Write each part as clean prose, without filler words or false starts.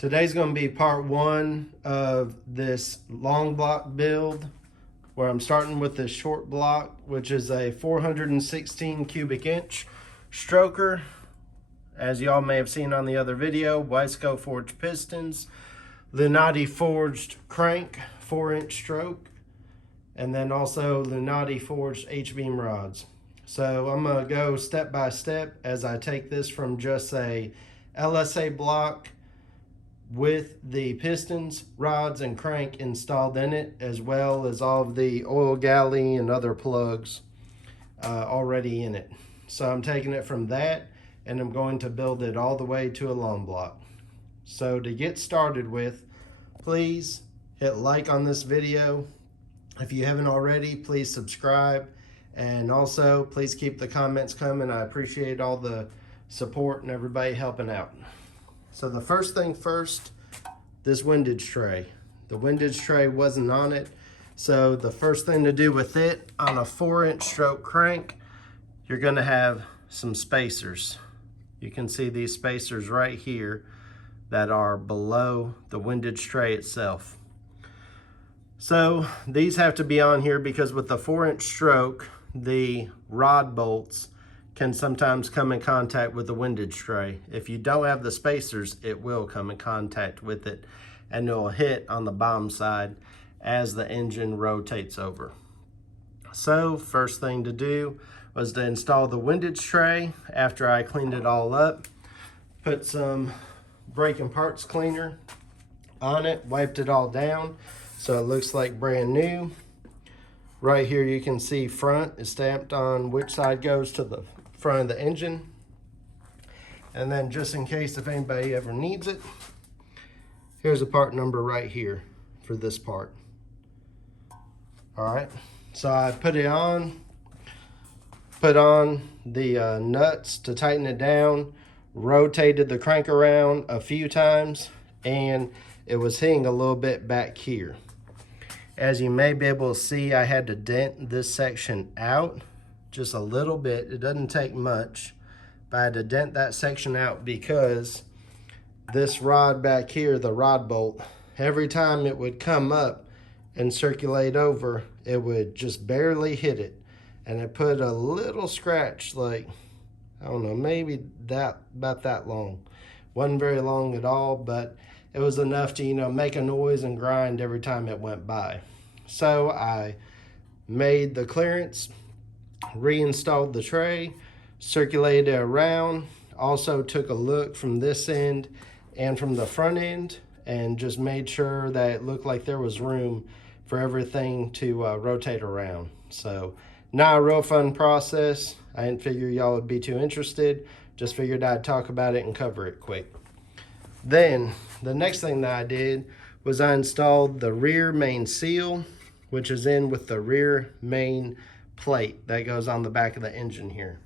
Today's going to be part one of this long block build, where I'm starting with this short block, which is a 416 cubic inch stroker. As y'all may have seen on the other video, Wiseco forged pistons, Lunati forged crank, 4-inch stroke, and then also Lunati forged H-beam rods. So I'm going to go step by step as I take this from just a LSA block with the pistons, rods, and crank installed in it, as well as all of the oil galley and other plugs already in it. So I'm taking it from that and I'm going to build it all the way to a long block. So to get started with, please hit like on this video. If you haven't already, please subscribe, and also please keep the comments coming. I appreciate all the support and everybody helping out. So the first thing first, this windage tray. The windage tray wasn't on it, so the first thing to do with it, on a 4-inch stroke crank, you're going to have some spacers. You can see these spacers right here that are below the windage tray itself. So these have to be on here because with the 4-inch stroke, the rod bolts can sometimes come in contact with the windage tray. If you don't have the spacers, it will come in contact with it and it will hit on the bottom side as the engine rotates over. So first thing to do was to install the windage tray. After I cleaned it all up, put some brake and parts cleaner on it, wiped it all down so it looks like brand new. Right here you can see front is stamped on which side goes to the front of the engine. And then just in case if anybody ever needs it, here's a part number right here for this part. All right, so I put on the nuts to tighten it down, rotated the crank around a few times, and it was hitting a little bit back here. As you may be able to see, I had to dent this section out just a little bit. It doesn't take much, but I had to dent that section out because this rod back here, the rod bolt, every time it would come up and circulate over, it would just barely hit it. And it put a little scratch, like, I don't know, maybe about that long. Wasn't very long at all, but it was enough to, make a noise and grind every time it went by. So I made the clearance, reinstalled the tray, circulated it around, also took a look from this end and from the front end, and just made sure that it looked like there was room for everything to rotate around. So not a real fun process. I didn't figure y'all would be too interested. Just figured I'd talk about it and cover it quick. Then the next thing that I did was I installed the rear main seal, which is in with the rear main plate that goes on the back of the engine here.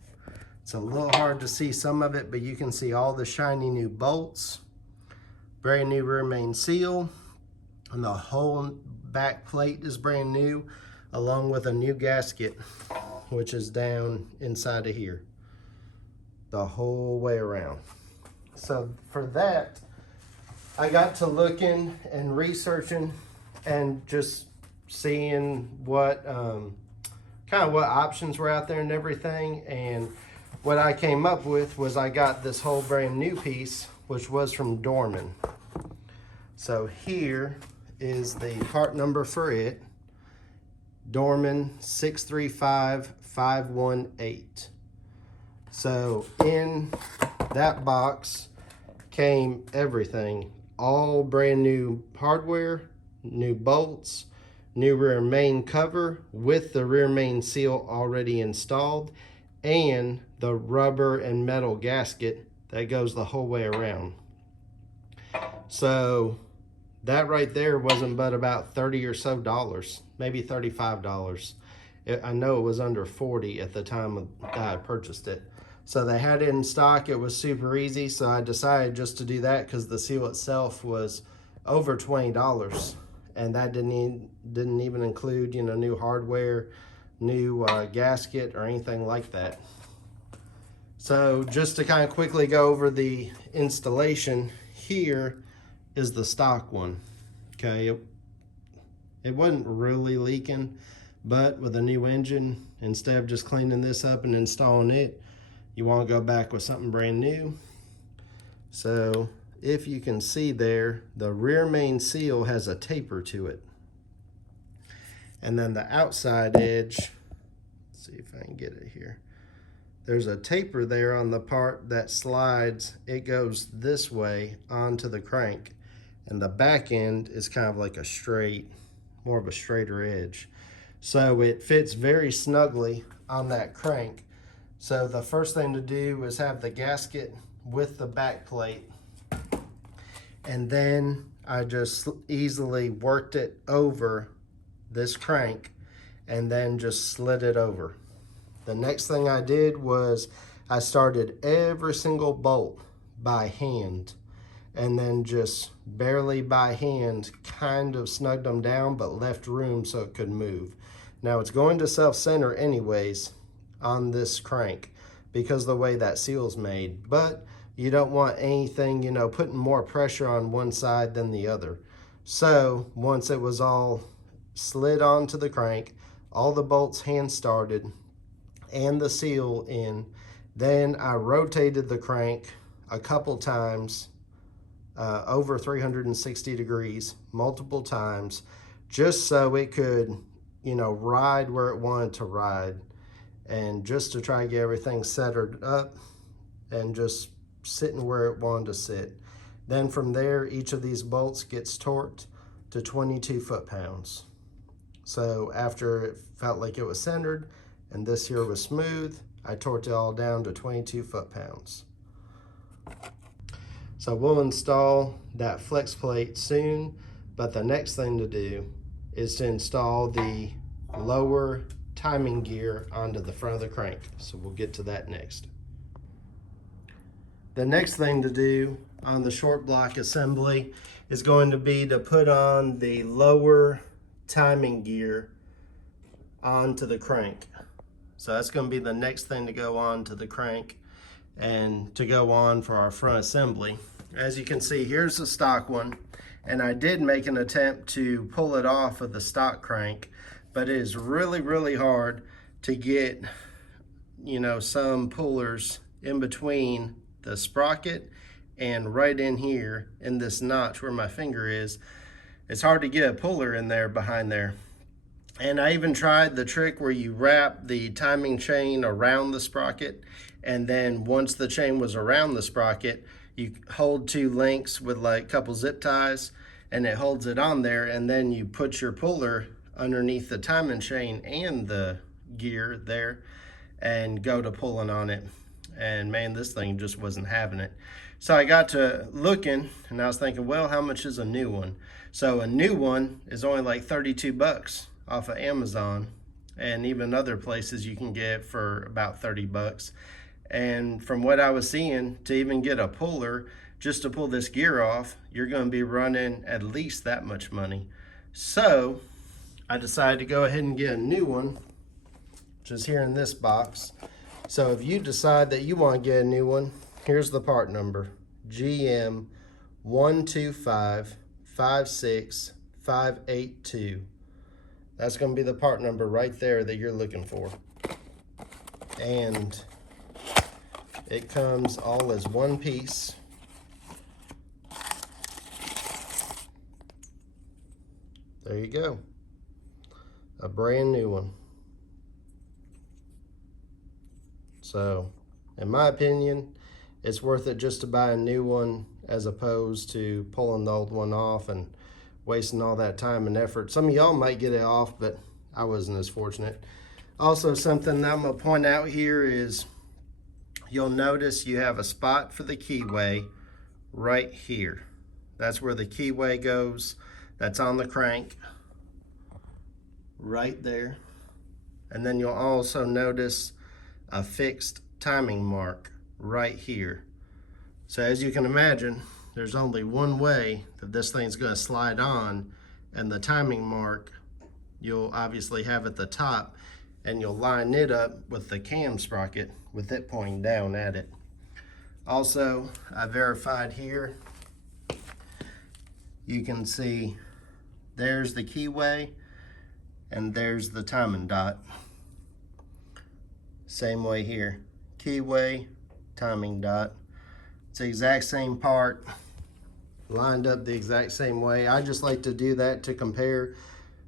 It's a little hard to see some of it, but you can see all the shiny new bolts, brand new rear main seal, and the whole back plate is brand new, along with a new gasket, which is down inside of here, the whole way around. So for that, I got to looking and researching and just seeing what what options were out there and everything. And what I came up with was I got this whole brand new piece, which was from Dorman. So here is the part number for it. Dorman 635518. So in that box came everything, all brand new hardware, new bolts, new rear main cover with the rear main seal already installed, and the rubber and metal gasket that goes the whole way around. So that right there wasn't but about $30 or so, maybe $35. I know it was under 40 at the time that I purchased it. So they had it in stock. It was super easy, so I decided just to do that because the seal itself was over $20, and that didn't even include new hardware, new gasket, or anything like that. So just to kind of quickly go over the installation here, is the stock one. Okay, it wasn't really leaking, but with a new engine, instead of just cleaning this up and installing it, you want to go back with something brand new. So if you can see there, the rear main seal has a taper to it. And then the outside edge, let's see if I can get it here. There's a taper there on the part that slides. It goes this way onto the crank. And the back end is kind of like a straight, more of a straighter edge. So it fits very snugly on that crank. So the first thing to do is have the gasket with the back plate. And then I just easily worked it over this crank and then just slid it over. The next thing I did was I started every single bolt by hand, and then just barely by hand kind of snugged them down, but left room so it could move. Now it's going to self-center anyways on this crank because of the way that seal's made, but you don't want anything, you know, putting more pressure on one side than the other. So once it was all slid onto the crank, all the bolts hand started and the seal in, then I rotated the crank a couple times, over 360 degrees, multiple times, just so it could, you know, ride where it wanted to ride, and just to try to get everything centered up and just sitting where it wanted to sit. Then from there, each of these bolts gets torqued to 22 foot-pounds. So after it felt like it was centered and this here was smooth, I torqued it all down to 22 foot-pounds. So we'll install that flex plate soon, but the next thing to do is to install the lower timing gear onto the front of the crank. So we'll get to that next. The next thing to do on the short block assembly is going to be to put on the lower timing gear onto the crank. So that's going to be the next thing to go on to the crank and to go on for our front assembly. As you can see, here's the stock one, and I did make an attempt to pull it off of the stock crank, but it is really hard to get, you know, some pullers in between the sprocket and right in here in this notch where my finger is. It's hard to get a puller in there behind there. And I even tried the trick where you wrap the timing chain around the sprocket, and then once the chain was around the sprocket, you hold two links with like a couple zip ties and it holds it on there, and then you put your puller underneath the timing chain and the gear there and go to pulling on it. And man, this thing just wasn't having it. So I got to looking and I was thinking, well, how much is a new one? So a new one is only like 32 bucks off of Amazon, and even other places you can get for about 30 bucks. And from what I was seeing, to even get a puller just to pull this gear off, you're going to be running at least that much money. So I decided to go ahead and get a new one, which is here in this box. So if you decide that you want to get a new one, here's the part number: GM 12556-582. That's going to be the part number right there that you're looking for. And it comes all as one piece. There you go. A brand new one. So, in my opinion, it's worth it just to buy a new one as opposed to pulling the old one off and wasting all that time and effort. Some of y'all might get it off, but I wasn't as fortunate. Also, something that I'm going to point out here is you'll notice you have a spot for the keyway right here. That's where the keyway goes. That's on the crank right there. And then you'll also notice a fixed timing mark right here. So as you can imagine, there's only one way that this thing's going to slide on, and the timing mark you'll obviously have at the top, and you'll line it up with the cam sprocket with it pointing down at it. Also, I verified here you can see there's the keyway and there's the timing dot. Same way here, keyway, timing dot. It's the exact same part, lined up the exact same way. I just like to do that to compare,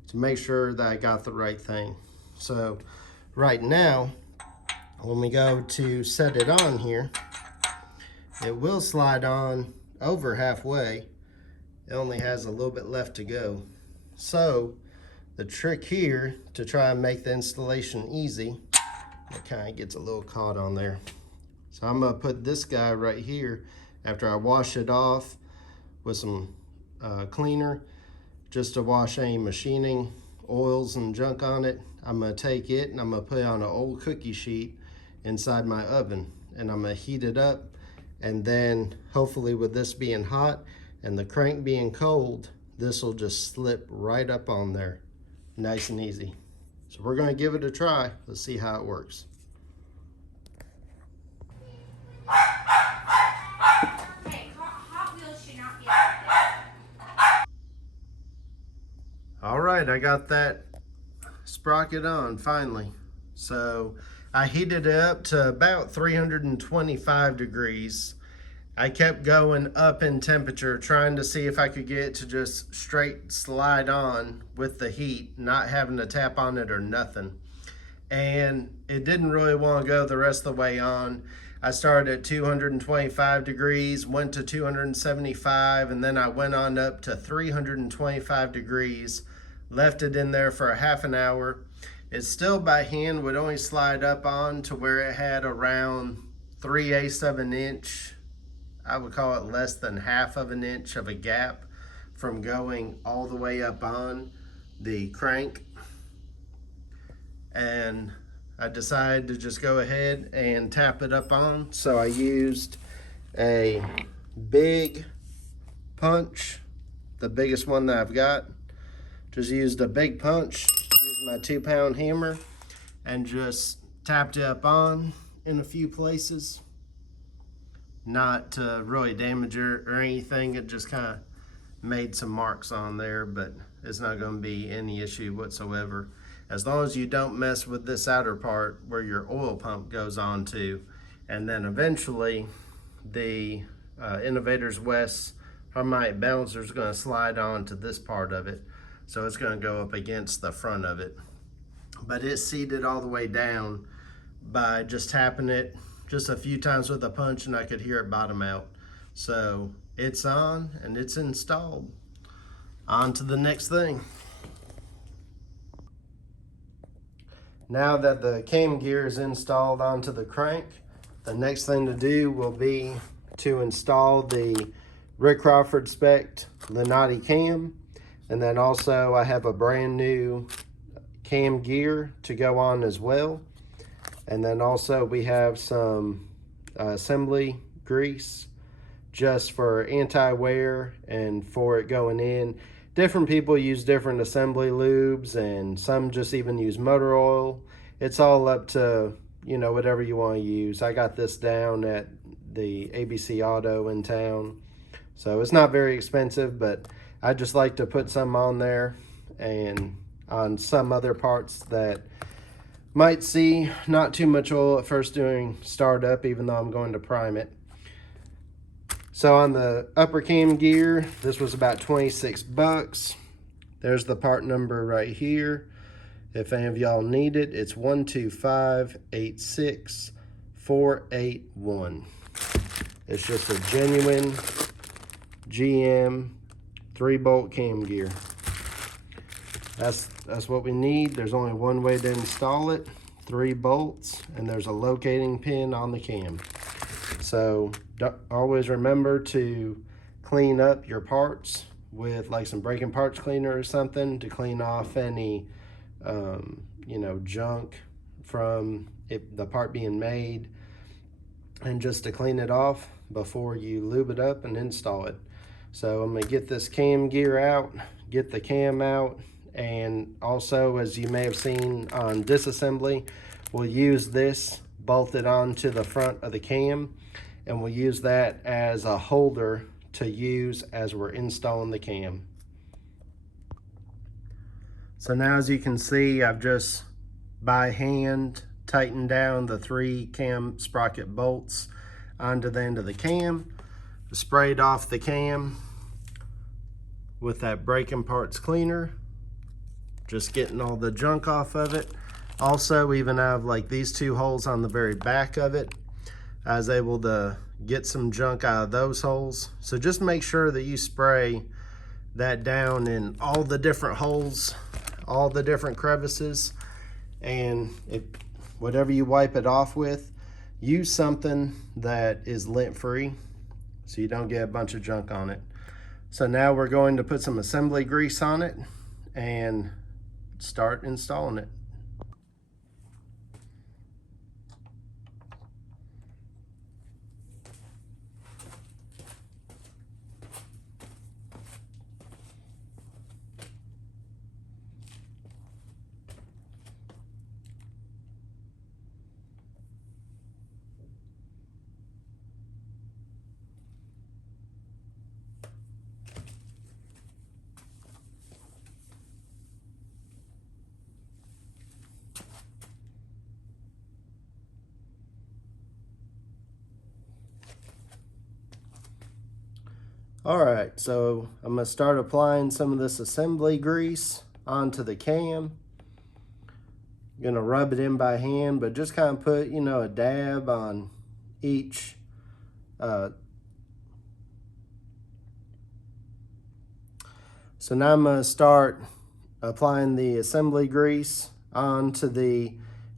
to make sure that I got the right thing. So right now, when we go to set it on here, it will slide on over halfway. It only has a little bit left to go. So the trick here to try and make the installation easy, it kind of gets a little caught on there. So I'm gonna put this guy right here after I wash it off with some cleaner, just to wash any machining oils and junk on it. I'm gonna take it and I'm gonna put it on an old cookie sheet inside my oven, and I'm gonna heat it up, and then hopefully with this being hot and the crank being cold, this will just slip right up on there, nice and easy. So we're gonna give it a try. Let's see how it works. All right, I got that sprocket on finally. So I heated it up to about 325 degrees. I kept going up in temperature, trying to see if I could get it to just straight slide on with the heat, not having to tap on it or nothing. And it didn't really want to go the rest of the way on. I started at 225 degrees, went to 275, and then I went on up to 325 degrees, left it in there for a half an hour. It still by hand would only slide up on to where it had around 3/8 of an inch. I would call it less than half of an inch of a gap from going all the way up on the crank. And I decided to just go ahead and tap it up on. So I used a big punch, the biggest one that I've got. Just used a big punch, used my 2-pound hammer, and just tapped it up on in a few places. Not to really damage it or anything, it just kind of made some marks on there, but it's not going to be any issue whatsoever. As long as you don't mess with this outer part where your oil pump goes on to, and then eventually the Innovators West harmonic balancer is going to slide on to this part of it. So it's going to go up against the front of it. But it's seated all the way down by just tapping it just a few times with a punch, and I could hear it bottom out. So it's on and it's installed. On to the next thing. Now that the cam gear is installed onto the crank, the next thing to do will be to install the Rick Crawford spec Linati cam. And then also I have a brand new cam gear to go on as well. And then also we have some assembly grease just for anti-wear and for it going in. Different people use different assembly lubes, and some just even use motor oil. It's all up to, you know, whatever you want to use. I got this down at the ABC Auto in town. So it's not very expensive, but I just like to put some on there and on some other parts that might see not too much oil at first during startup, even though I'm going to prime it. So on the upper cam gear, this was about 26 bucks. There's the part number right here. If any of y'all need it, it's 125-86481. It's just a genuine GM 3-bolt cam gear. That's what we need. There's only one way to install it, 3 bolts, and there's a locating pin on the cam. So always remember to clean up your parts with like some breaking parts cleaner or something to clean off any you know, junk from the part being made, and just to clean it off before you lube it up and install it. So I'm gonna get this cam gear out, get the cam out, and also, as you may have seen on disassembly, we'll use this bolted onto the front of the cam, and we'll use that as a holder to use as we're installing the cam. So now, as you can see, I've just by hand tightened down the 3 cam sprocket bolts onto the end of the cam, sprayed off the cam with that braking parts cleaner, just getting all the junk off of it. Also, even have like these 2 holes on the very back of it. I was able to get some junk out of those holes. So just make sure that you spray that down in all the different holes, all the different crevices, and whatever you wipe it off with, use something that is lint free so you don't get a bunch of junk on it. So now we're going to put some assembly grease on it and start installing it. All right, so I'm gonna start applying some of this assembly grease onto the cam. I'm gonna rub it in by hand, but just kind of put, you know, a dab on each so now I'm gonna start applying the assembly grease onto the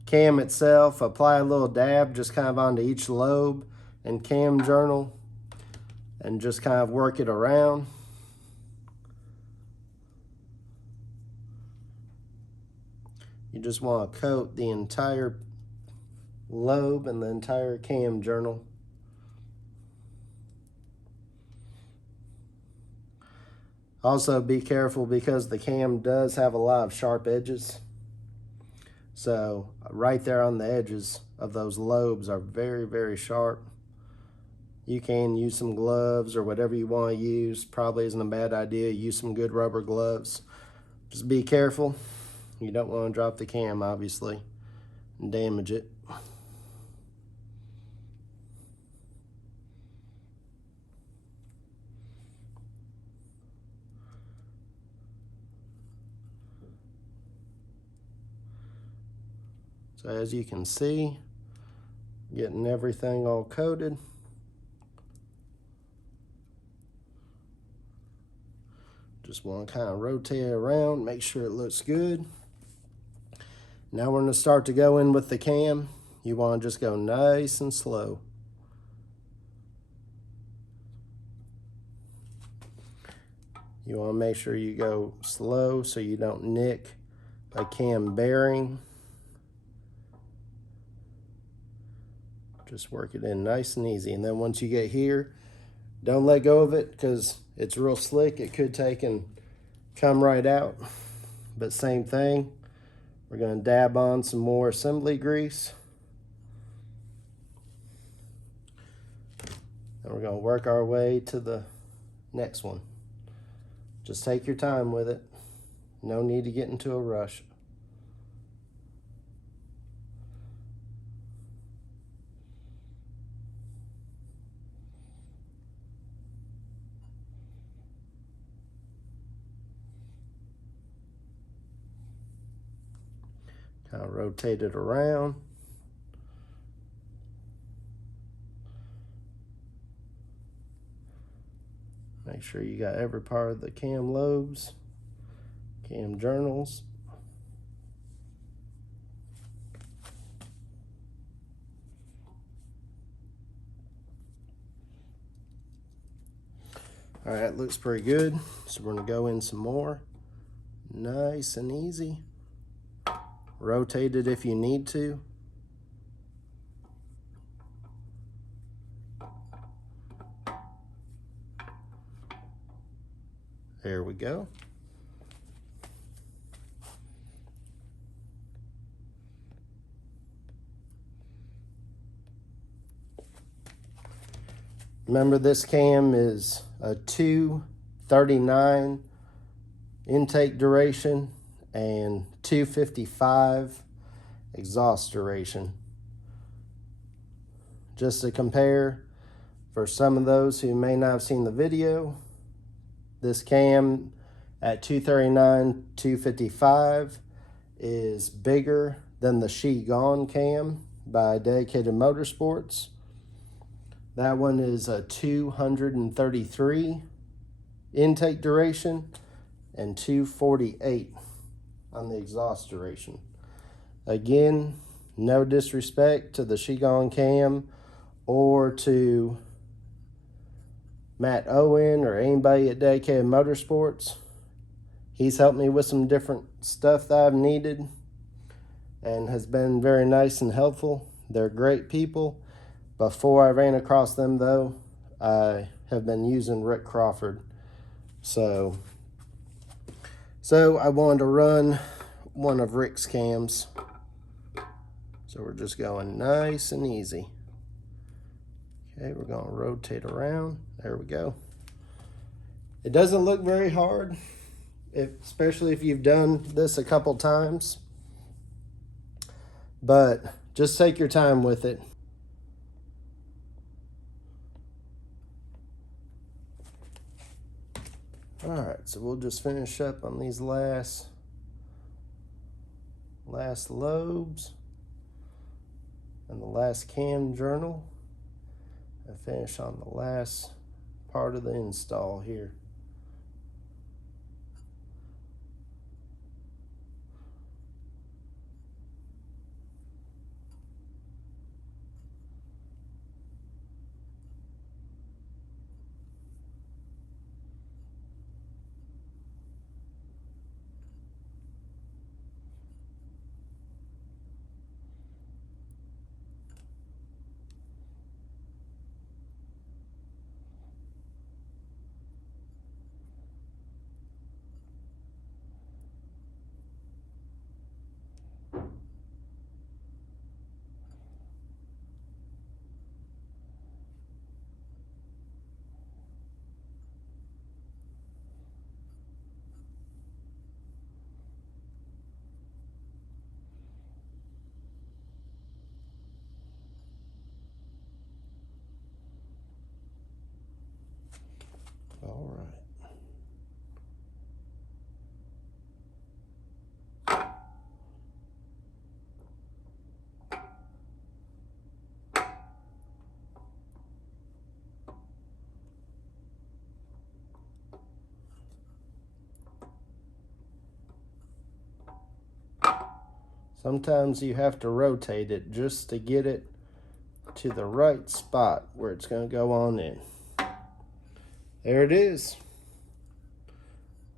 cam itself. Apply a little dab just kind of onto each lobe and cam journal, and just kind of work it around. You just want to coat the entire lobe and the entire cam journal. Also be careful because the cam does have a lot of sharp edges. So right there on the edges of those lobes are very, very sharp. You can use some gloves or whatever you want to use. Probably isn't a bad idea. Use some good rubber gloves. Just be careful. You don't want to drop the cam, obviously, and damage it. So as you can see, getting everything all coated. Just want to kind of rotate it around, make sure it looks good. Now we're going to start to go in with the cam. You want to just go nice and slow. You want to make sure you go slow so you don't nick a cam bearing. Just work it in nice and easy. And then once you get here, don't let go of it because it's real slick. It could take and come right out. But same thing, we're going to dab on some more assembly grease. And we're going to work our way to the next one. Just take your time with it. No need to get into a rush. Kind of rotate it around. Make sure you got every part of the cam lobes, cam journals. All right, looks pretty good. So we're gonna go in some more. Nice and easy. Rotate it if you need to. There we go. Remember, this cam is a 239 intake duration and 255 exhaust duration. Just to compare, for some of those who may not have seen the video, this cam at 239, 255 is bigger than the She Gone cam by Dedicated Motorsports. That one is a 233 intake duration and 248 on the exhaust duration. Again, no disrespect to the She Gone cam or to Matt Owen or anybody at Dedicated Motorsports. He's helped me with some different stuff that I've needed and has been very nice and helpful. They're great people. Before I ran across them, though, I have been using Rick Crawford. So I wanted to run one of Rick's cams. So we're just going nice and easy. Okay, we're going to rotate around. There we go. It doesn't look very hard, especially if you've done this a couple times. But just take your time with it. All right, so we'll just finish up on these last lobes and the last cam journal and finish on the last part of the install here. All right. Sometimes you have to rotate it just to get it to the right spot where it's going to go on in. There it is.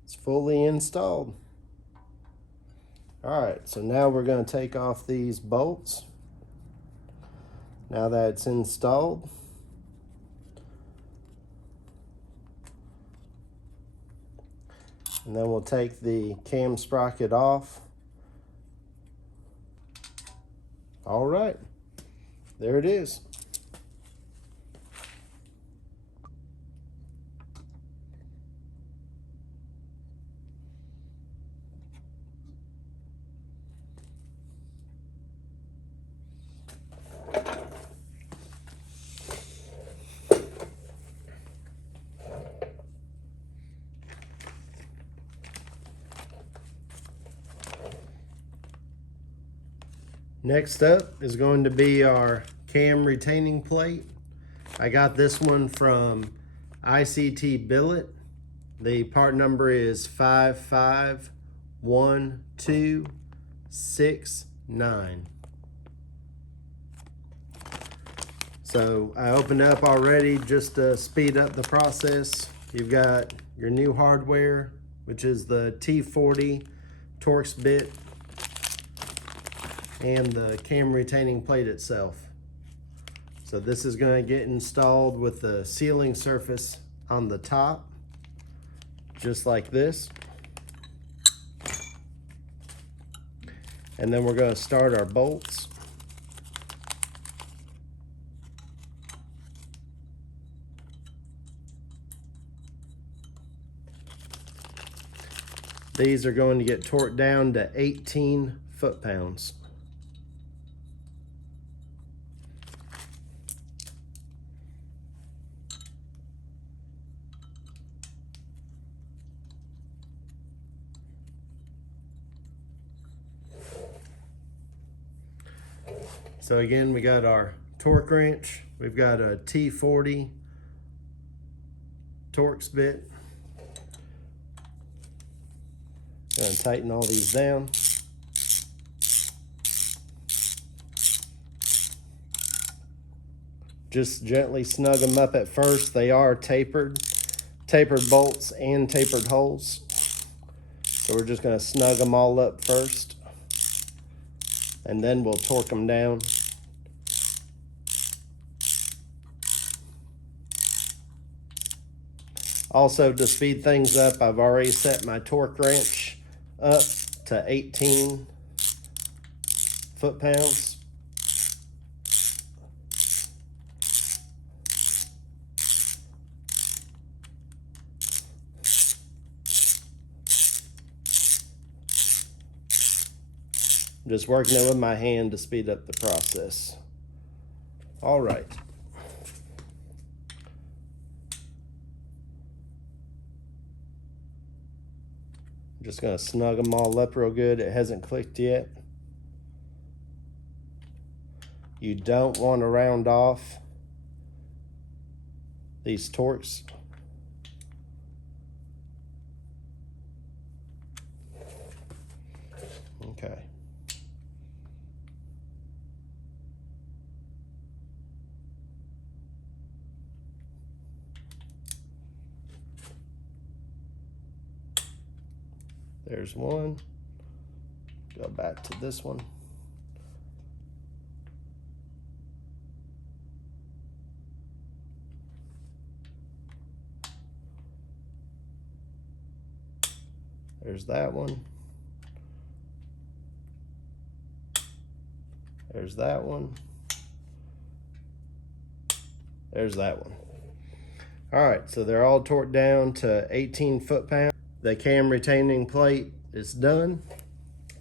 It's fully installed. All right, so now we're going to take off these bolts. Now that it's installed, and then we'll take the cam sprocket off. All right, there it is. Next up is going to be our cam retaining plate. I got this one from ICT Billet. The part number is 551269. So I opened up already just to speed up the process. You've got your new hardware, which is the T40 Torx bit and the cam retaining plate itself. So this is going to get installed with the sealing surface on the top, just like this. And then we're going to start our bolts. These are going to get torqued down to 18 foot-pounds. So again, we got our torque wrench. We've got a T40 Torx bit. Gonna tighten all these down. Just gently snug them up at first. They are tapered bolts and tapered holes. So we're just gonna snug them all up first, and then we'll torque them down. Also, to speed things up, I've already set my torque wrench up to 18 foot-pounds. I'm just working it with my hand to speed up the process. All right. I'm just gonna snug them all up real good. It hasn't clicked yet. You don't want to round off these torques. Okay. There's one. Go back to this one. There's that one. There's that one. There's that one. All right, so they're all torqued down to 18 foot-pounds. The cam retaining plate is done.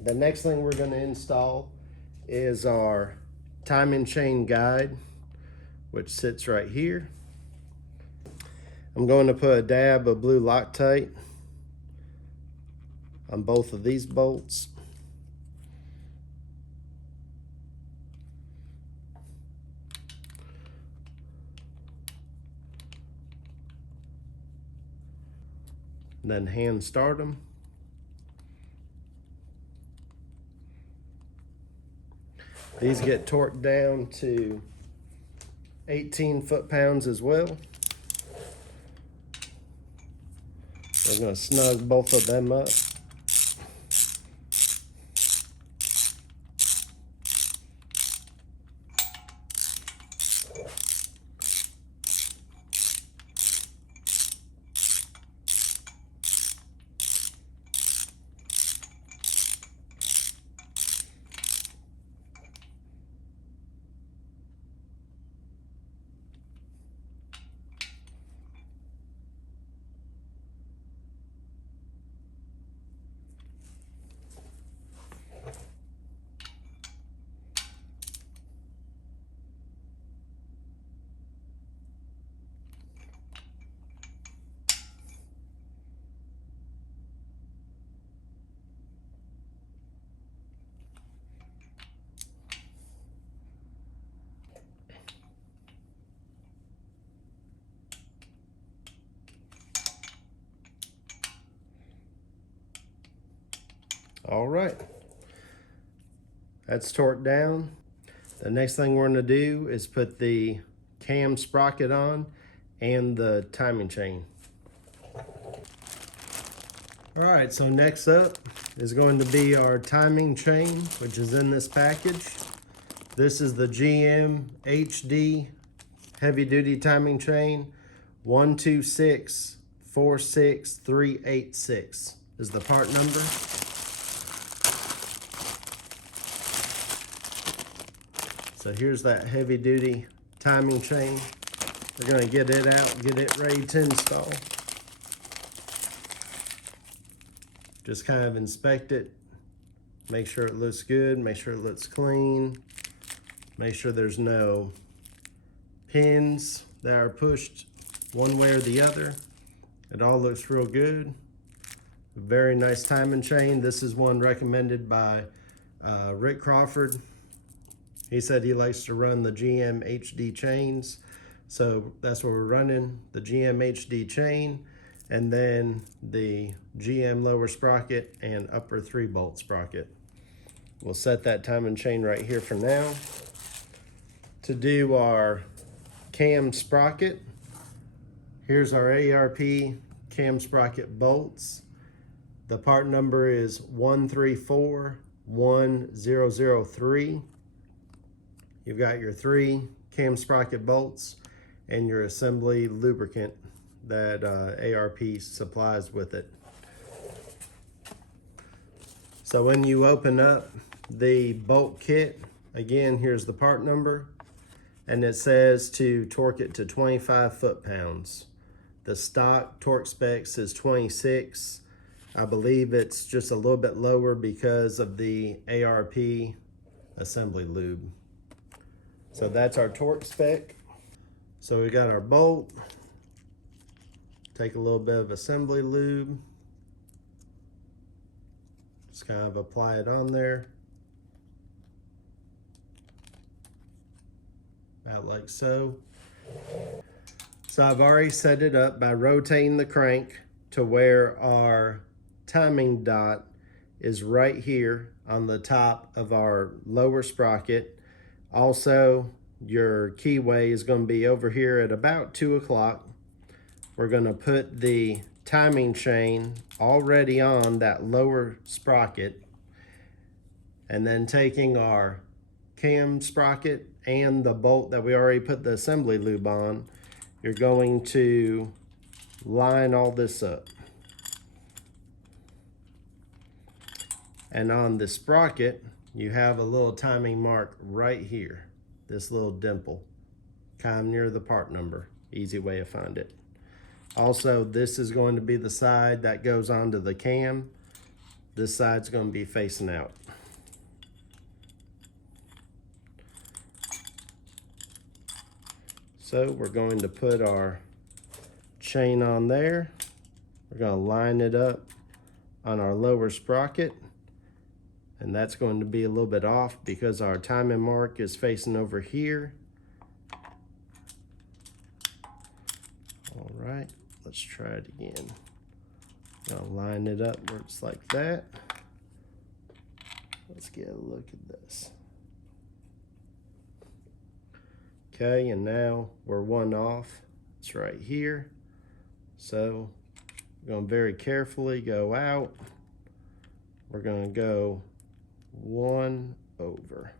The next thing we're going to install is our timing chain guide, which sits right here. I'm going to put a dab of blue Loctite on both of these bolts. Then hand start them. These get torqued down to 18 foot-pounds as well. We're going to snug both of them up. All right, that's torqued down. The next thing we're gonna do is put the cam sprocket on and the timing chain. All right, so next up is going to be our timing chain, which is in this package. This is the GM HD heavy duty timing chain. 12646386 is the part number. So here's that heavy duty timing chain. We're gonna get it out, get it ready to install. Just kind of inspect it, make sure it looks good, make sure it looks clean, make sure there's no pins that are pushed one way or the other. It all looks real good. Very nice timing chain. This is one recommended by Rick Crawford. He said he likes to run the GM HD chains. So that's what we're running, the GM HD chain, and then the GM lower sprocket and upper 3-bolt sprocket. We'll set that timing chain right here for now. To do our cam sprocket, here's our ARP cam sprocket bolts. The part number is 134103. You've got your 3 cam sprocket bolts and your assembly lubricant that ARP supplies with it. So when you open up the bolt kit, again, here's the part number, and it says to torque it to 25 foot-pounds. The stock torque specs is 26. I believe it's just a little bit lower because of the ARP assembly lube. So that's our torque spec. So we got our bolt. Take a little bit of assembly lube. Just kind of apply it on there. About like so. So I've already set it up by rotating the crank to where our timing dot is right here on the top of our lower sprocket. Also, your keyway is going to be over here at about 2 o'clock. We're going to put the timing chain already on that lower sprocket, and then taking our cam sprocket and the bolt that we already put the assembly lube on, you're going to line all this up. And on the sprocket, you have a little timing mark right here, this little dimple, kind of near the part number. Easy way to find it. Also, this is going to be the side that goes onto the cam. This side's going to be facing out. So we're going to put our chain on there. We're going to line it up on our lower sprocket. And that's going to be a little bit off because our timing mark is facing over here. All right, let's try it again. I'll line it up where it's like that. Let's get a look at this. Okay, and now we're one off. It's right here. So we're going to very carefully go out. We're going to go 1 over.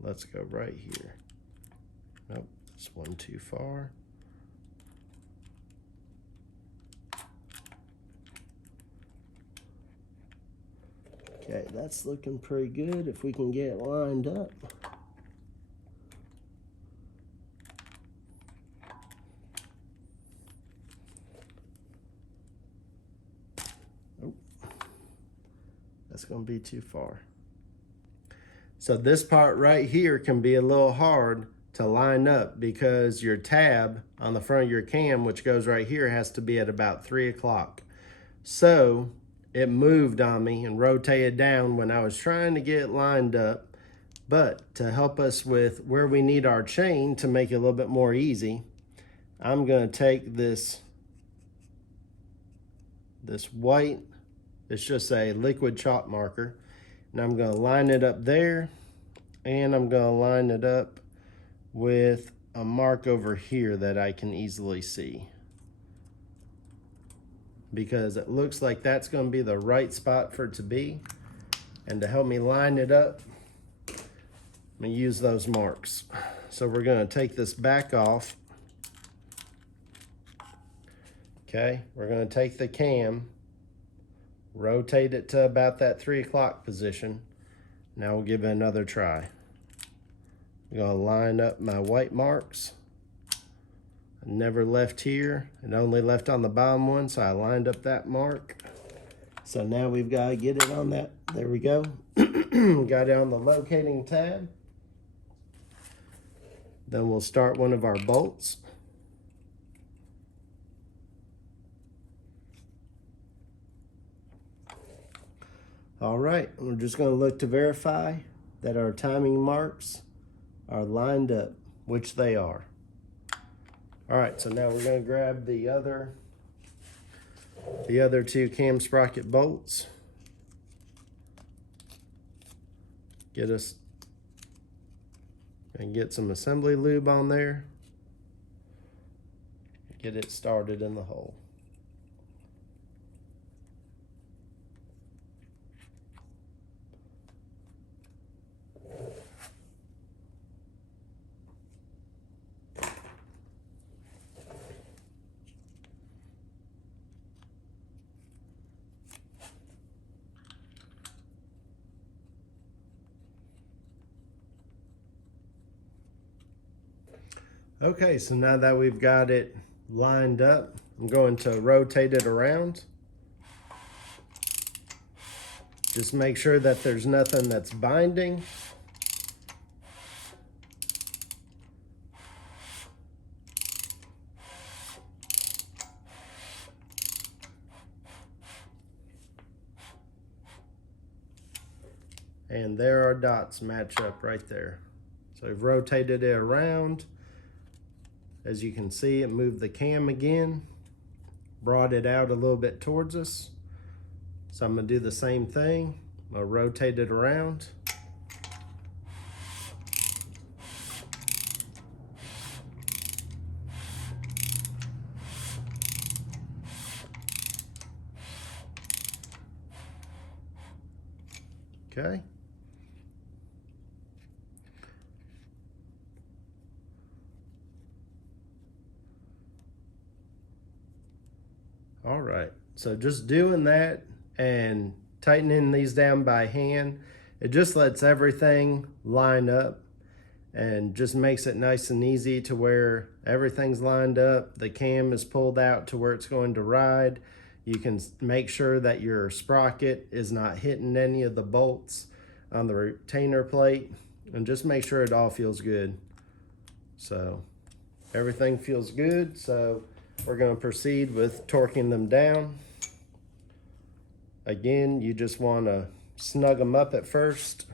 Let's go right here. Nope, it's one too far. Okay, that's looking pretty good if we can get it lined up. That's going to be too far. So this part right here can be a little hard to line up because your tab on the front of your cam, which goes right here, has to be at about 3 o'clock. So it moved on me and rotated down when I was trying to get it lined up. But to help us with where we need our chain to make it a little bit more easy, I'm going to take this white, it's just a liquid chalk marker, and I'm going to line it up there, and I'm going to line it up with a mark over here that I can easily see, because it looks like that's going to be the right spot for it to be. And to help me line it up, I'm going to use those marks. So we're going to take this back off. Okay, we're going to take the cam, rotate it to about that 3 o'clock position. Now we'll give it another try. I'm going to line up my white marks. I never left here, it only left on the bottom one, so I lined up that mark. So now we've got to get it on that. There we go. Got it on the locating tab. Then we'll start one of our bolts. All right, we're just going to look to verify that our timing marks are lined up, which they are. All right, so now we're going to grab the other two cam sprocket bolts. Get some assembly lube on there. Get it started in the hole. Okay, so now that we've got it lined up, I'm going to rotate it around. Just make sure that there's nothing that's binding. And there our dots match up right there. So we've rotated it around. As you can see, it moved the cam again, brought it out a little bit towards us. So I'm gonna do the same thing. I'm gonna rotate it around. Okay. All right, so just doing that and tightening these down by hand, it just lets everything line up and just makes it nice and easy to where everything's lined up. The cam is pulled out to where it's going to ride. You can make sure that your sprocket is not hitting any of the bolts on the retainer plate, and just make sure it all feels good. So everything feels good, so we're going to proceed with torquing them down. Again, you just want to snug them up at first.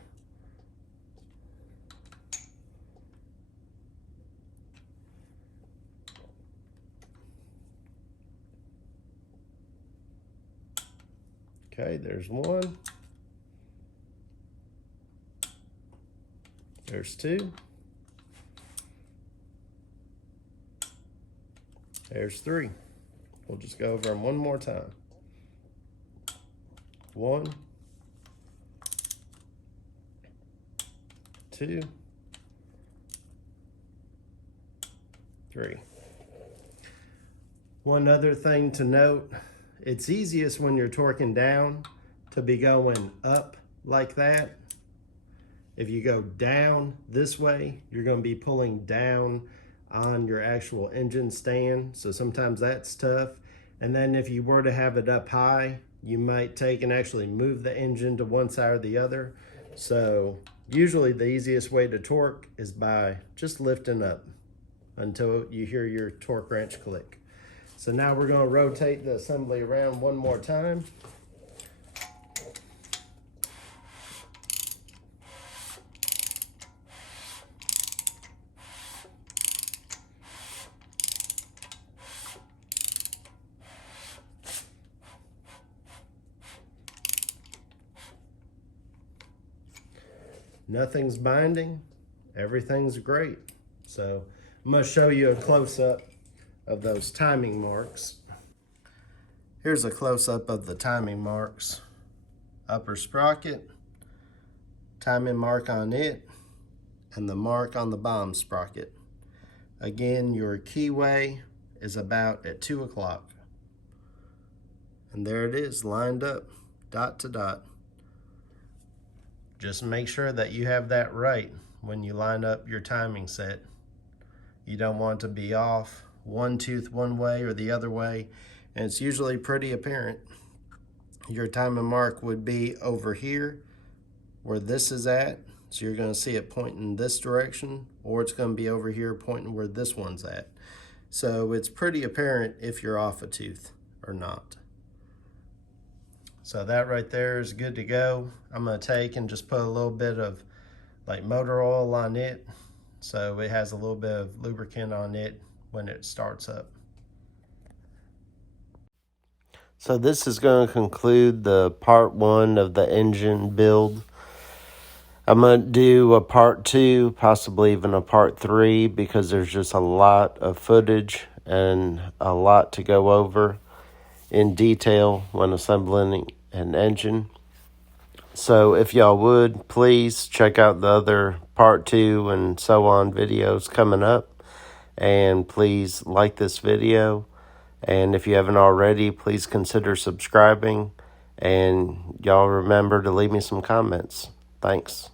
Okay, there's one. There's two. There's three. We'll just go over them one more time. 1, 2, 3. One other thing to note, it's easiest when you're torquing down to be going up like that. If you go down this way, you're going to be pulling down on your actual engine stand, so sometimes that's tough. And then if you were to have it up high, you might take and actually move the engine to one side or the other. So usually the easiest way to torque is by just lifting up until you hear your torque wrench click. So now we're going to rotate the assembly around one more time. Nothing's binding, everything's great. So I'm going to show you a close-up of those timing marks. Here's a close-up of the timing marks. Upper sprocket, timing mark on it, and the mark on the bottom sprocket. Again, your keyway is about at 2 o'clock. And there it is, lined up, dot to dot. Just make sure that you have that right when you line up your timing set. You don't want to be off one tooth one way or the other way, and it's usually pretty apparent. Your timing mark would be over here where this is at. So you're going to see it pointing this direction, or it's going to be over here pointing where this one's at. So it's pretty apparent if you're off a tooth or not. So that right there is good to go. I'm going to take and just put a little bit of like motor oil on it, so it has a little bit of lubricant on it when it starts up. So this is going to conclude the part 1 of the engine build. I'm going to do a part 2, possibly even a part 3, because there's just a lot of footage and a lot to go over in detail when assembling an engine. So if y'all would, please check out the other part 2 and so on videos coming up. And please like this video. And if you haven't already, please consider subscribing. And y'all remember to leave me some comments. Thanks.